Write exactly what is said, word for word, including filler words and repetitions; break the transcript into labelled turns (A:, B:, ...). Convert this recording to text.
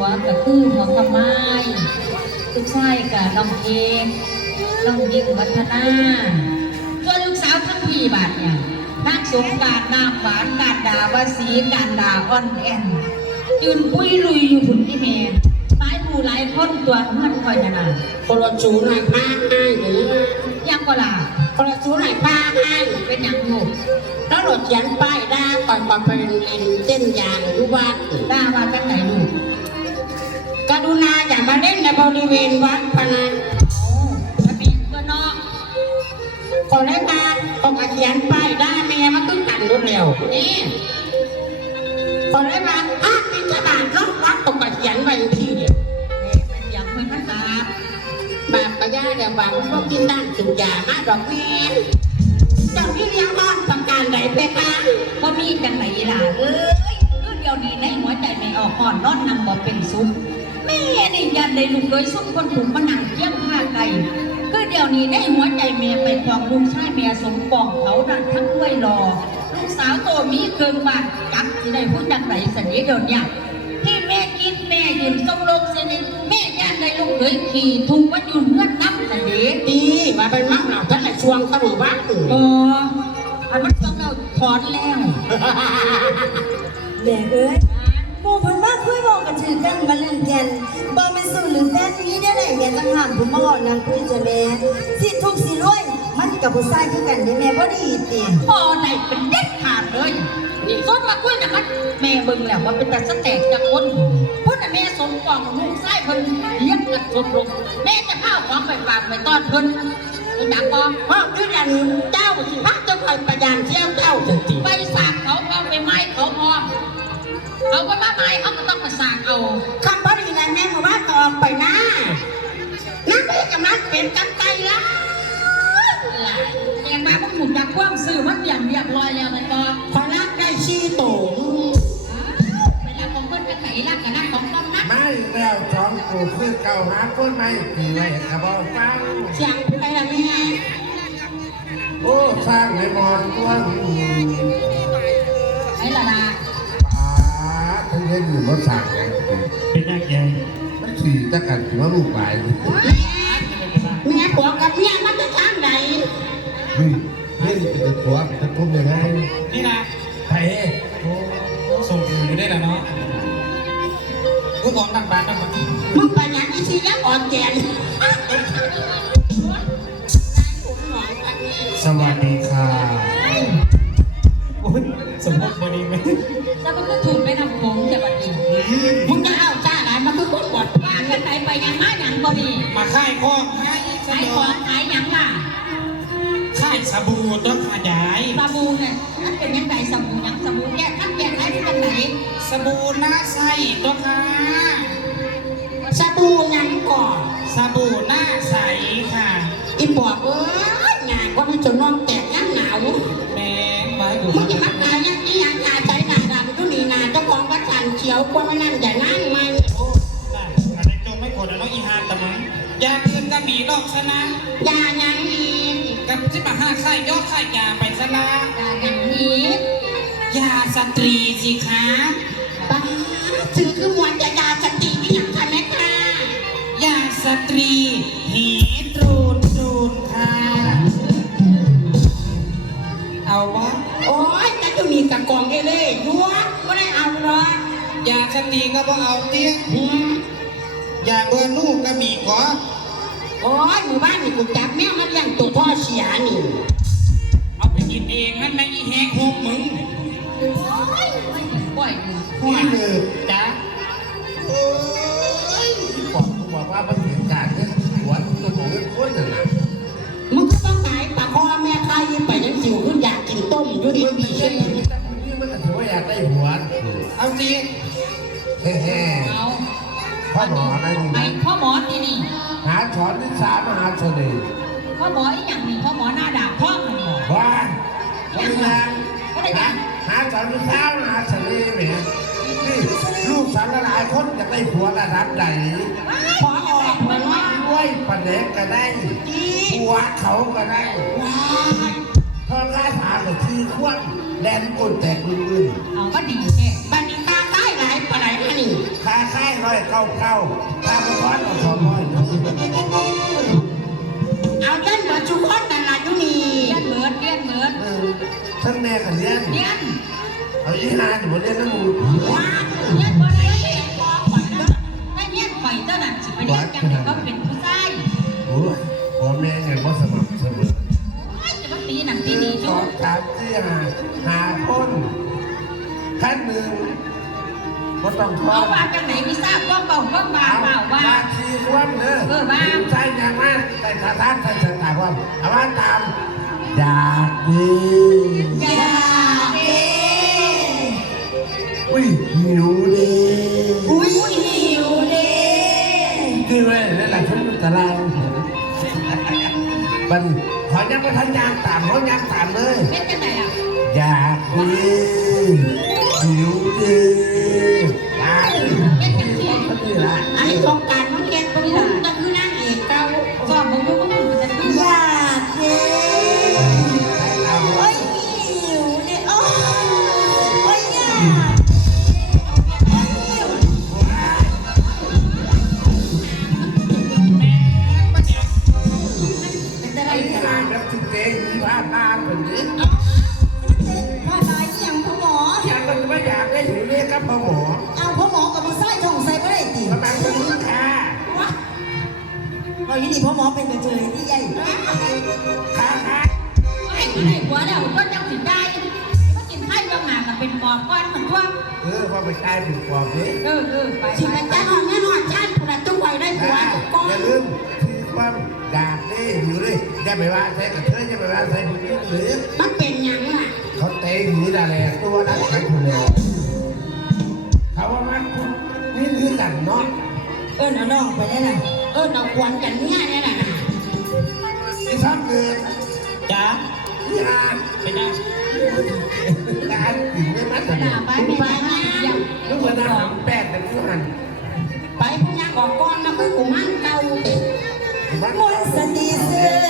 A: วก็คือหัวกระไม้ลูกชายกับน้องเอกน้องยิ่งวัฒนาส่วนลูกสาวทั้งพี่บาทเนี่ยนักสงการน้ำหวานการด่าวาสีการด่าอ่อนแอนยืนปุ้ยลุยอยู่หุ่นที่เมนหลายผู้หลายคนตัวเพื่อนคอยนานา
B: คนละจูหน่อยผ้าให้หรือ
A: ยังก็ล่ะ
B: คนละจูหน่อยผ้าให้
A: เป็นอย่างอยู่
B: แล้วหลดเขียนป้ายด่าก่อนมาเป็นเอ็นเส้นยางทุกวัด
A: ด่าว่ากันไหนลูก
B: กรุณาอย่ามาเล่นในบริเวณวัดพนัน
A: จะเป็นเพื่อนเนาะ
B: คนได้มาต้องเขียนป้ายด่าแม่มันต้องตันรวดเร็วนี่คนได้มาอ้ามีกระดาษล็อกวัดต้องเขียนไว้ที่เดียว
A: เป็นอย่างเพื่อนมันบาป
B: บาปกระยาเดี๋ยวบาปพวกกินด้านสุยามาดอกเมนเจ้าที่เลี้ยงบ้านประการใดไปคะ
A: ก็มีกันไหนล่ะเอ้ยคือเดียวนี้ในหัวใจไม่ออกก่อนนอนนำบ่เป็นซุปแม่นี่ยันได้ลูกโดยซุปคนถูกมานั่งเยี่ยมผ้าไก่คือเดียวนี้ในหัวใจเมียไปความลูกชายเมียสมปองเขาดันทั้งด้วยรอลูกสาวโตมีเกินบาทจับที่ได้พูดจังไหนสันนี้เดี๋ยวนี้ที่แม่กินแม่ยืนส่งลงเสนิแม่ยันได้ลูกเลยขี่ถูกว่าอยู่เงื่อนน้ำสันนี้
B: ดีมาเป็นมั่งเราท่านละช่วงตะมือวัด
A: โอ้อันมันต้องเราถอนแล้ว
C: แม่เอ้ยหมู่เพิ่นมาคุยบอกกันถือกันมาเล่นกันบ่เป็นสูตรหรือแฟนนี้ได้ไหนแม่จังห้ามผมมาบอกนางคุยจะแม่สิทุกสิรวยมันกับผู้ชายคือกันได้แม่บ่ดีติ
A: พ่อไหนเป็นเด็ดขาดเลยนี่ส้มมาคุยนะมันแม่เบิ่งแล้วว่าเป็นแต่สแต็กจากคนพูดนะแม่สมปองลูกชายเพิ่นเลี้ยงกันสมลงแม่จะข้าวของไปฝากไปต้อนเพิ่นจักบอก
B: พ่อคืออย่างเจ้าสิพักเจ้าคอยประยานเชี่ยวเจ้าจริง
A: ไปสากเขาเอาไปไม้เขาพอเขาก็มาไม้เขาก็ต้องมาสากเอา
B: คำพอดีนะแม่มาว่าต่อไปนะนักเอกกับนักเป็นกันไกละ
A: เรียนมาพวกหมุนจากความสื่อมันอย่างเรียบร้อยแล้วมันก็
B: พอรักได้ชีโต
A: เวลาของเพื่อนกันไหนรักกันนักของต้องนัก
D: ไม่แล้วท้องกูคือเก่าหาคนไม่ตีไว้กระบอกฟัง
B: เสียงไปละแม่
D: โอ้สร้างในมอนตัว
A: ไอ้ละนะ
D: อ่าทั้งเล่นอยู่บนสร้างอย่าง
E: เป็นยังไง
D: ไม่ขี่ตะกันถือว่าลูกไป
B: แม่ผัวกับเมียมันจะทางไหน
D: เฮ้ยเล่นเป็นผัวจะทุ่มยังไง
E: นี่นะ
D: ไป
E: ส่งอยู่ได้แล้วเนาะกูก่อนดังบานดังบาน
B: มึงไปยังอีซีแล้วอ่อนแกน
D: สวัสดีค่ะ
E: โอ้ยสมมติวันนี้ไหม
A: แล้วมันก็ถูกไปนำโขงแต่วันนี้
B: มึงจะเอาจ้าไหนมันคือคนบวช
A: ว่ากันไปไปยังมาอย่างพอดี
E: มาค่ายข้อง
A: ขายของขายยังล่ะ
E: ค่ายสบู่ต้องขยาย
A: สบู่เนี่ยนั่นเป็นยังไงสบู่ยังสบู่แก่ท่านแก่ขายที่ไหน
E: สบู่หน้าใสตัวค่ะ
B: สบู่ยังก่อน
E: สบู่หน้าใสค่ะ
B: อีปอบเอ้ยงานก็ไม่จนน้องแตกยังหนาว
E: แม่มาดู
B: มึงจะมาขายยังที่ยังขายใจหนาดำก็มีนาเจ้าของวัดสันเขียวกว่าไม่นั่งใหญ่นั่งไหม
E: โอ้ได้อะไรจงไม่กดแล้วอีฮานตะมังยาคืนกระบี่ดอกชนะ
B: ยายังอี
E: กับที่มาห้าไข่ยอดไข่ยาไปชนะ
A: ยาอย่างนี้
E: ยาสตรีสิคะ
B: ป้าถือคือมวลยาสตรีนี่ยังทันไหมคะ
E: ยาสตรีเฮโดรนโดรนค่ะเอาวะ
B: โอ้ยแต่ตัวนี้กับกองเอเล่ยัวไม่ได้เอาหรอก
E: ยาสตรีก็บ่เอาเตี้ยยาเบอร์นู่ก็มีก่อ
B: โอ้ยหมู่บ้านนี่กูจับแมวมาเลี้ยงตัวพ่อเสียนี่
E: เอาไปกินเองมันไม่อีแหกหกมึง
A: ปล่อย
D: พ่อเลย
E: จ้า
D: โอ้ยบอกกูบอกว่ามันเหตุการณ์เนี่ยหัวตัวของเรื่องคนน่ะนะ
B: มึงก็ต้องหายปากคอแม่ใครไปยังสิวขึ้นอยากกินต้มอยู่ดีบีเช่นนี้
D: มันก็ถือว่าอยากได้หัว
E: เอาจริง
D: เฮ้
A: เอา
D: พ่อหมอนั่น
A: ไอ้พ่อหมอที่นี่
D: หาช้อนที่สามหาเสน่ห์
A: พ่อหมออีกอย่างนี้พ่อหมอหน้าด่างพ่อหนึ่งหมอ
D: บ้านยังไงหาช้อนที่สามหาเสน่ห์เนี่ยนี่ลูกสาวหลายคนจะได้ผัวระดับใด
B: พอออกมันว่า
D: ด้วยปันเล็กก็ได้ผัวเขาก็ได้เพราะคาถากับที่ควนแลนก้นแตกลื่น
A: เอาก็ดีแค่
B: บันนี้ตาใต้หลายปลาไหลมานี่
D: คาาค่ายร้อยเก้าเก้าตาประกอบเอาสองร้อย
B: เอาเล่นเหมือนชุกคนนั่นล่ะอยู่นี่
A: เลี้ยนเหมือนเลี้ยนเหมือน
D: เออทั้งแม่กับเลี้ยน
A: เลี้ยน
D: เอาอีหาหนูเลี้ยนน้ำมู
B: ว้า
A: เลี้ยนบ่ได้เลี้ยนบ่ข่อยนะถ้าเลี้ยนข่อยเท่านั้นสิไปเลี้ยนจังได๋ก็เป็นผู้ชาย
D: โอ้ยพ่อแม่เงินว่าสม่ำเสมอ
A: โอ้ยจะมาตีหนังตีนี่
D: ส
A: จุ
D: องสามสี่ห้าหาคนขั้นหนึ่งก็ต้องทอ
A: เอา
D: ด
A: ว่าจังไหนไม่ทราบว่าเบาว่าบาเปล่าว่า
D: ว่าชีร่วมเนอะ
A: เออว่า
D: ใช่ยังมากแต่ถ้าท่านใส่สตาร์ความเอาว่าตามอยากดี
C: อย่าเด้
D: อุ้ยหิวดี
C: อุ้ยหิวเด้
D: คือว่านั่นแหละชุดตารางบันขอยังไม่ทันยางตามเขายางตามเลย
A: เป็นจังไหนอ่ะ
D: อยากดีหิวดีอยากดี
A: เป็นจังซี่
D: ก็ดีละ
B: อันนี้สงการมันเรียนตรงนู้นก็คือนางเอกเก่า
A: สอบบ่รู้ว่ามันจะคือ
C: อยากเด้
D: ไปเอา
C: โอ้ยหิวเด้โอ้ยโอ้ยอยากโอ้ยหิว
A: เป็นจังได๋
D: ไอ้ห่าแล้วถึงเตงมีว่าพาคนนี้
C: พ่อตายยังพ่อหมอ
D: อยากมันไม่อยากได้หิวเรียกกับพ่อหมอ
C: เอาพ่อหมอกับผู้ชายท่องใส่บ่ได้ติ
D: ทำไมคนนี้ค่ะ
C: วะเอาอยู่นี่พ่อหมอเป็นกระเทยที่ใหญ่
D: ค่ะค่ะ
A: ไอ้บ่ได้หัวแล้วก็จังสิได้ก็กินไข่บางหน้าก็เป็นปอบก้อนมันทั่ว
D: เออว่าไปตายเป็นปอบนี้
A: เออเออไป
B: สิ
A: ไป
B: เป็น
A: ไป
B: จ้าของแน่นอนชาติผู้ใดจุ้งไว้ได้ผัวก่อ
D: อย่าน ลืมคือความอยากได้หิวเลยอย่าไปว่าใช้กระเทยอย่าไปว่าใช้ผู้หญิงหรือ
B: มันเป็นหยังล่ะ
D: เขาเตะหนีดาแลตัวนั้นใช้คนแล้วเขาว่ามันนี่คือกันเนาะ
C: เอิ้นเอาน้องไปได้น่ะ
B: เออเราควรกันเนี่ยเนี่ยนะ
D: ที่ทำเกิด
E: จ้า
D: ที่หา
E: เป็นยัง
D: การกินไม่มัด
A: ห
D: กัน
A: น้าไปแม่มาอย่าง
D: ลูกมันน่าทำแป้งแต่ผู้หัน
B: ไปผู้ยังออกก่อนนะคือกูมั่งเก่า
D: มัน
C: มนต์สติเสือ